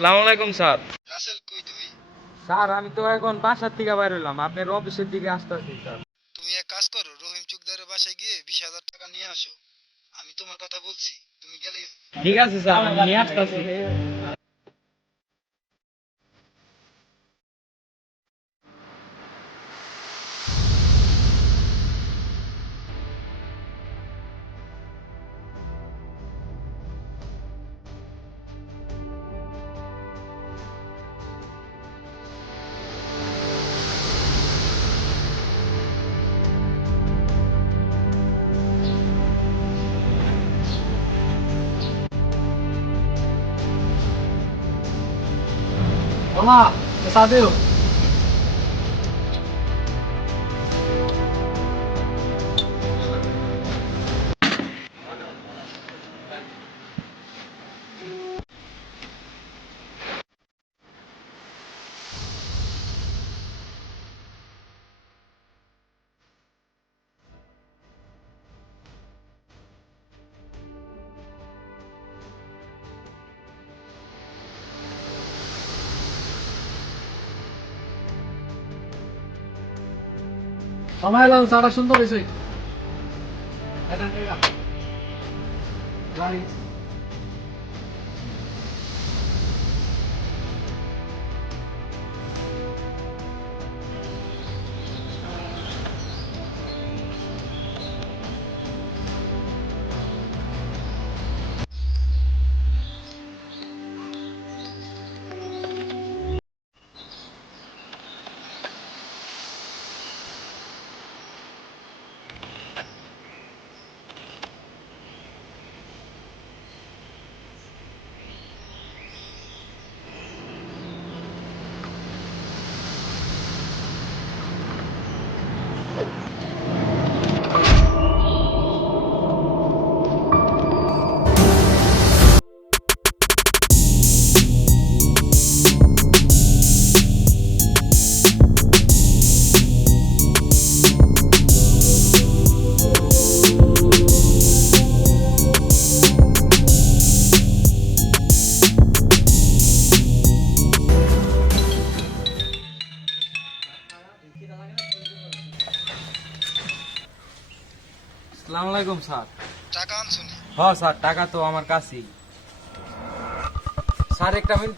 সালামু আলাইকুম স্যার। রাসেল কই তুমি? স্যার আমি তো এখন বাসার থেকে বাইর হইলাম, আপনার অফিসের দিকে আসতেছি স্যার। তুমি এক কাজ করো, রহিম চুকদারের বাসায় গিয়ে 20,000 টাকা নিয়ে আসো। আমি তোমার কথা বলছি, তুমি গেলেই। ঠিক আছে স্যার, আমি নিয়ে আসতেছি। Olá, Tadeu. সময় এলাম চাটা সুন্দর হয়েছে। আসসালামু আলাইকুম স্যার। টাকা আনছো নি? হ্যাঁ স্যার, টাকা তো আমার কাছেই। স্যার একটা মিনিট।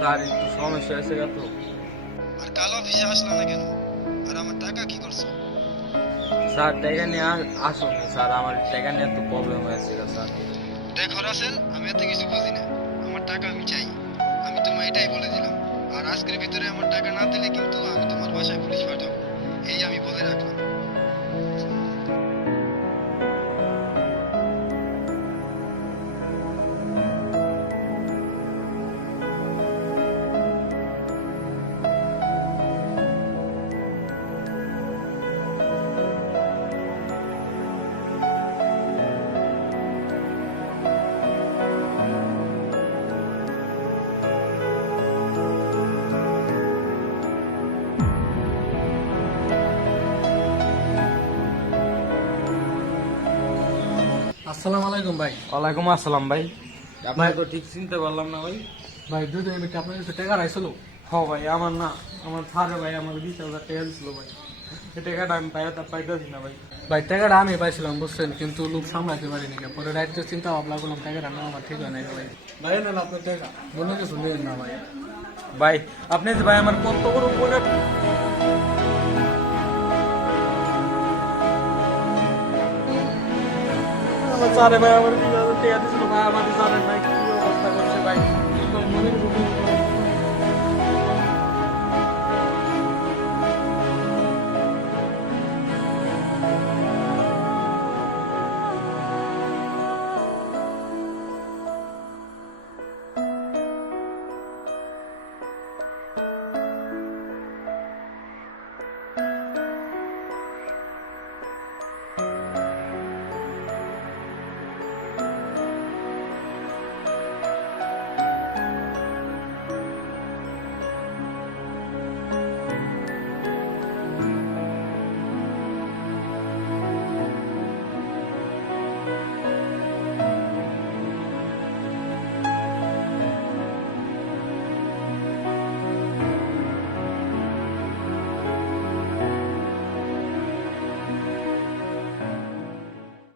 স্যার একটু সমস্যা হয়েছে গা তো। আর কাল অফিসে আসলাম না কেন? আর আমার টাকা কি করছো? স্যার টাকা নিয়ে আসুন স্যার, আমার টাকা নিয়ে তো প্রবলেম হয়েছে গা স্যার। দেখো রাসেল, আমি এত কিছু বুঝি না। আমার টাকা আমি চাই। আমি তোমায় এটাই বলে দিলাম। আর আজকের ভিতরে আমার টাকা না দিলে কিন্তু আমি তোমার বাসায় পুলিশ পাঠাবো। এই আমি বলে রাখলাম। আসসালামু আলাইকুম ভাই। ওয়ালাইকুম আসসালাম ভাই। আপনাকে তো ঠিক চিনতে পারলাম না ভাই। ভাই 2 দিন কি আপনার কাছে টাকা রাইছিল? হ ভাই, আমার না, আমার স্যারে ভাই আমাকে 20,000 টাকা দিছিল ভাই। এই টাকাটা আমি পাইতেছি না ভাই। ভাই টাকাটা আমি পাইছিলাম বুঝছেন, কিন্তু লোক সামলাতে পারিনি। পরে রাইতে চিন্তা ভাবনা করলাম টাকাটা না আমার ঠিক হয় না ভাই। ভাই না আপনার টাকা মনে কিছু নেই না ভাই। ভাই আপনি যে ভাই আমার কত বড় মনে, আমার স্যারে ভাই আমার 20,000 টাকা দিছিল ভাই, আমার স্যারের নাই।